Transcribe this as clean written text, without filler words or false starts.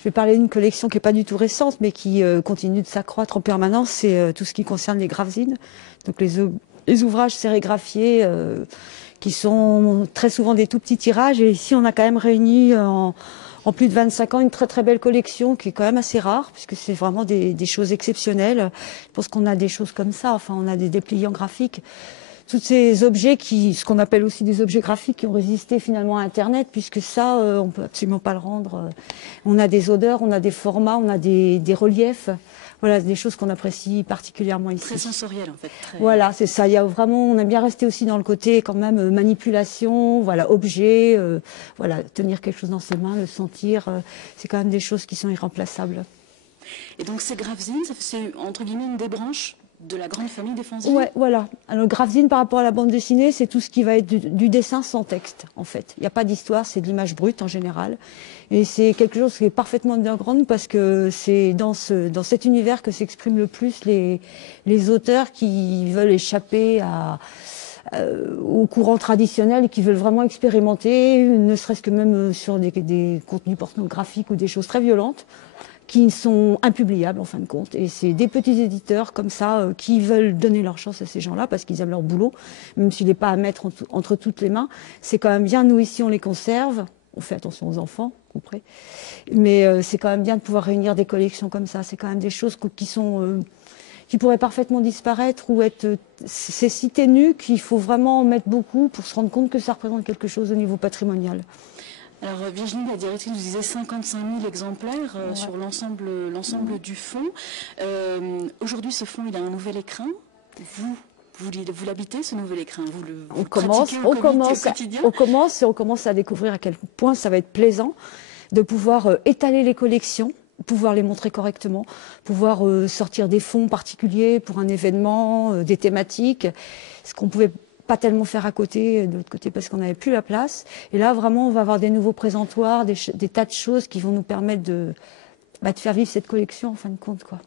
Je vais parler d'une collection qui n'est pas du tout récente, mais qui continue de s'accroître en permanence. C'est tout ce qui concerne les gravesines, donc les ouvrages sérigraphiés qui sont très souvent des tout petits tirages. Et ici, on a quand même réuni en plus de 25 ans une très très belle collection qui est quand même assez rare, puisque c'est vraiment des choses exceptionnelles. Je pense qu'on a des choses comme ça, enfin on a des dépliants graphiques. Tous ces objets ce qu'on appelle aussi des objets graphiques qui ont résisté finalement à Internet, puisque ça, on peut absolument pas le rendre. On a des odeurs, on a des formats, on a des reliefs. Voilà, des choses qu'on apprécie particulièrement ici. Très sensoriel en fait. Voilà, c'est ça. Il y a vraiment, on aime bien rester aussi dans le côté quand même manipulation, voilà, objet, voilà, tenir quelque chose dans ses mains, le sentir. C'est quand même des choses qui sont irremplaçables. Et donc ces gravesines, c'est entre guillemets une des branches de la grande famille des fanzines. Ouais, voilà. Alors, le gravesine par rapport à la bande dessinée, c'est tout ce qui va être du dessin sans texte, en fait. Il n'y a pas d'histoire, c'est de l'image brute en général. Et c'est quelque chose qui est parfaitement underground parce que c'est dans cet univers que s'expriment le plus les auteurs qui veulent échapper au courant traditionnel et qui veulent vraiment expérimenter, ne serait-ce que même sur des contenus pornographiques ou des choses très violentes, qui sont impubliables en fin de compte. Et c'est des petits éditeurs comme ça qui veulent donner leur chance à ces gens-là parce qu'ils aiment leur boulot, même s'il n'est pas à mettre entre toutes les mains. C'est quand même bien, nous ici on les conserve, on fait attention aux enfants, compris. Mais c'est quand même bien de pouvoir réunir des collections comme ça. C'est quand même des choses qui pourraient parfaitement disparaître ou être... C'est si ténu qu'il faut vraiment en mettre beaucoup pour se rendre compte que ça représente quelque chose au niveau patrimonial. Alors Virginie, la directrice, nous disait 55 000 exemplaires sur l'ensemble du fonds. Aujourd'hui, ce fonds, il a un nouvel écrin. Vous l'habitez, ce nouvel écrin? On commence à découvrir à quel point ça va être plaisant de pouvoir étaler les collections, pouvoir les montrer correctement, pouvoir sortir des fonds particuliers pour un événement, des thématiques, ce qu'on pouvait pas tellement faire à côté, de l'autre côté parce qu'on n'avait plus la place. Et là, vraiment, on va avoir des nouveaux présentoirs, des tas de choses qui vont nous permettre de faire vivre cette collection en fin de compte, quoi.